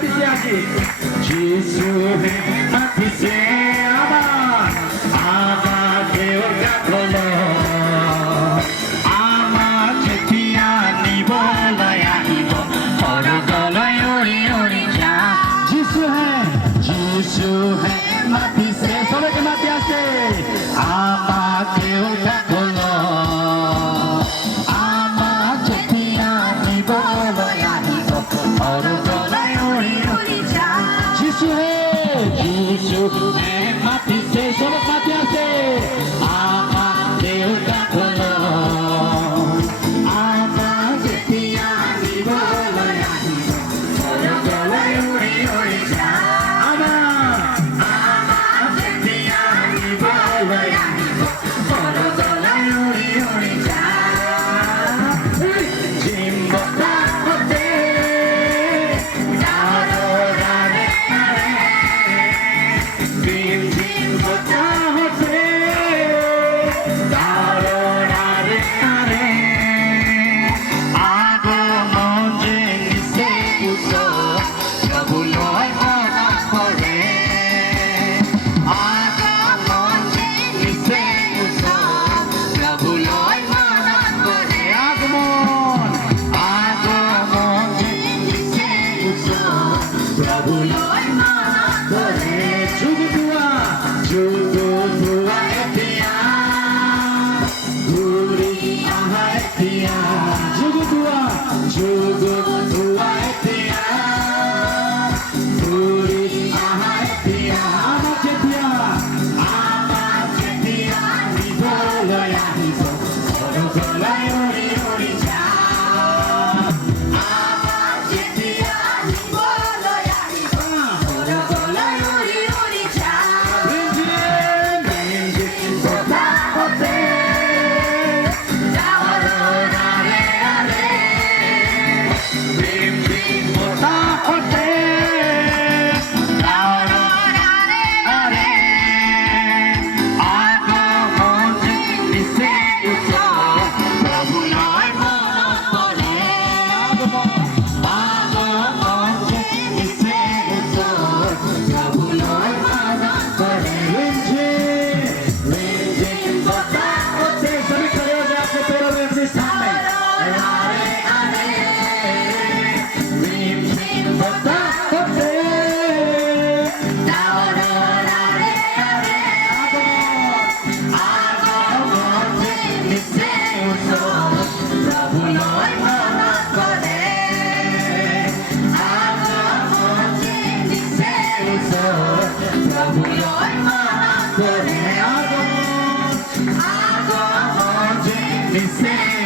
মাটিতে আছে যিশু হে মাটিতে আবার আমাকেও ডাকলো আমার চেতিয়া নিব লয় আহিব পরগলয় উড়ি উড়ি যা যিশু হে মাটিতে সবাইকে মাটি আছে আমাকেও ডাকলো আমার চেতিয়া নিব লয় আহিব পরগলয় উড়ি উড়ি যা যিশু হে মাটিতে সবাই মাটি আছে আমাকেও ডাকলো আমার চেতিয়া নিব লয় আহিব পরগলয় উড়ি উড়ি যা Say